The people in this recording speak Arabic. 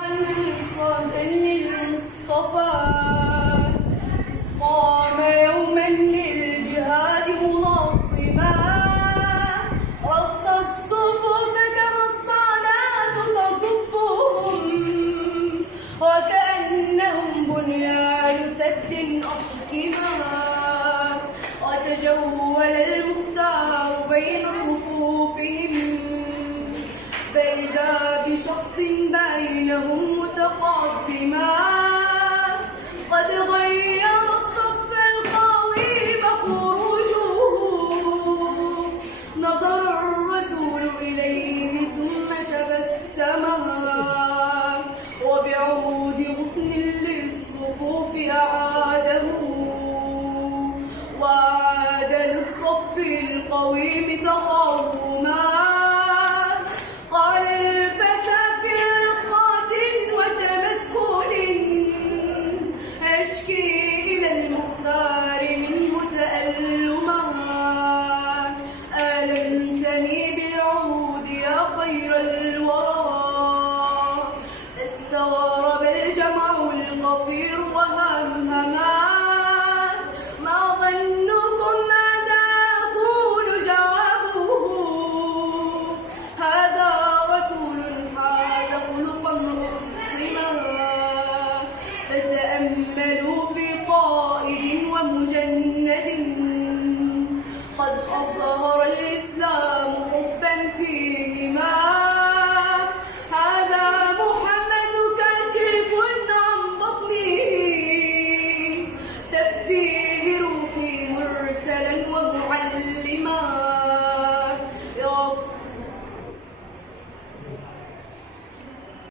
وصلة للمصطفى قام يوما للجهاد منظما رص الصفوف كما الصلاة تصفهم وكأنهم بنيان سد أحكما وتجول المختار بين صفوفهم فإذا بشخص بينهم متقدما قد غير الصف القويم خروجه نظر الرسول إليه ثم تبسما وبعود غصن للصفوف أعاده وعاد للصف القويم تقوما قال الفتى في رقة وتمسكن أشكي إلى المختار منه تألما ألمتني بالعود يا خير الورى فاستغرب الجمع الغفير وهمهما ما ظنكم ماذا أقول جوابه هذا فتأملوا في قائد ومجند قد أظهر